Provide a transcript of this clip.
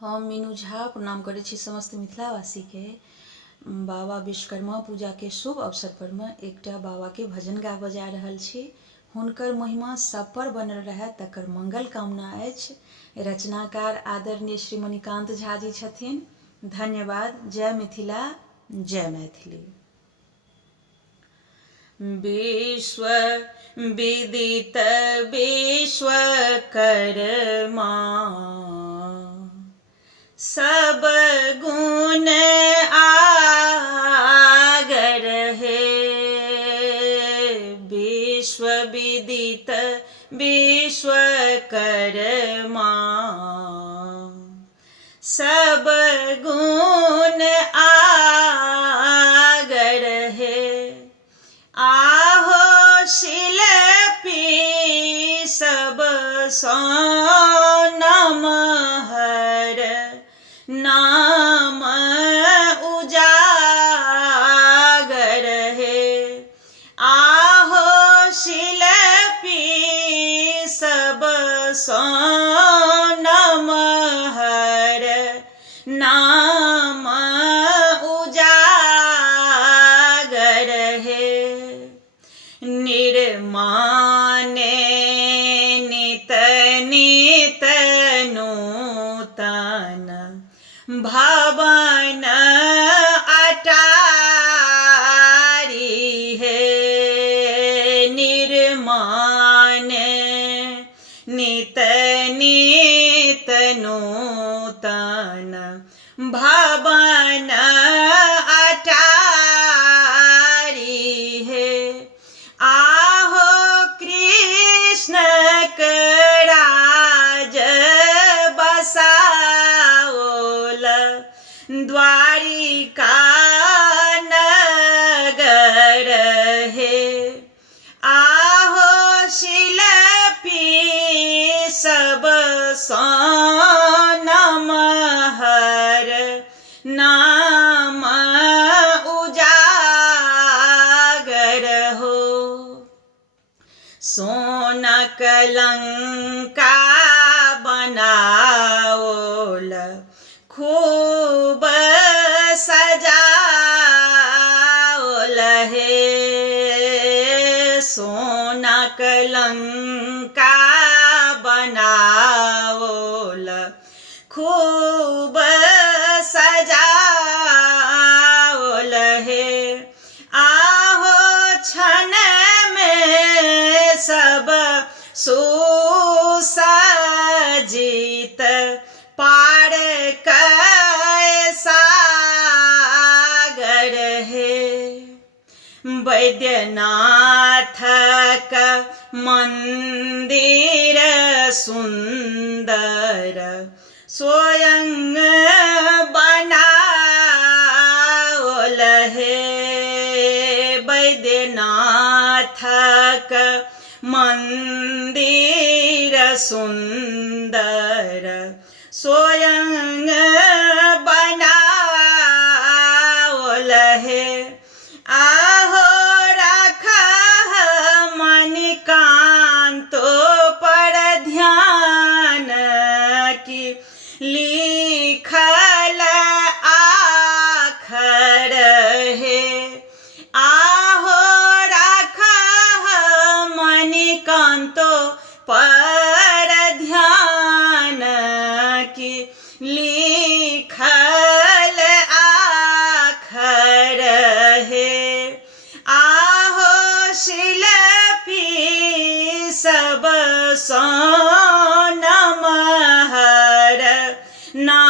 हम मीनू झा प्रणाम करै छी समस्त मिथिलावासी के। बाबा विश्वकर्मा पूजा के शुभ अवसर पर में एकटा बाबा के भजन गाबऽ जा रहल छी। हुनकर महिमा सब पर बनल रहे तकर मंगल कामना अछि। रचनाकार आदरणीय श्री मणिकांत झा जी छथिन। धन्यवाद। जय मिथिला, जय मैथिली। विश्व विदित विश्वकर्मा, सब गुण आगर है। विश्व विदित विश्वकर्मा, सब गुण आगर है। आहो शिल्पी सब सौ नमहर, नाम उजागर है। आहो शिल्पी सब सौ नमहर, नाम उजागर है। निर्माणे नित नित नूतन, भवन अटारी है। निर्माणे नित नित नूतन, भवन अटारी है। आहो कृष्ण राज बसाओल, द्वारिका नगर है। आहो शिल्पी सब सौ नमहर, नाम उजागर हो। सोना कलंका बनाओल, खूब सजाओल है। सोना कलंका बनाओल, खूब सजाओल है। आहो छन में सब सुसज्जित, पार सागर है। वैद्यनाथ का मंदिर सुंदर, स्वयं बनाओल है। वैद्यनाथ का मंदिर सुंदर, स्वयं बनाओल है। आहो रखा मणिकांतो पर ध्यान, की लिखल आखर है। आहो रखा मणिकांतो पर ध्यान, की लिखल आखर है। आहो शिल्पी सब सौ नमहर, ना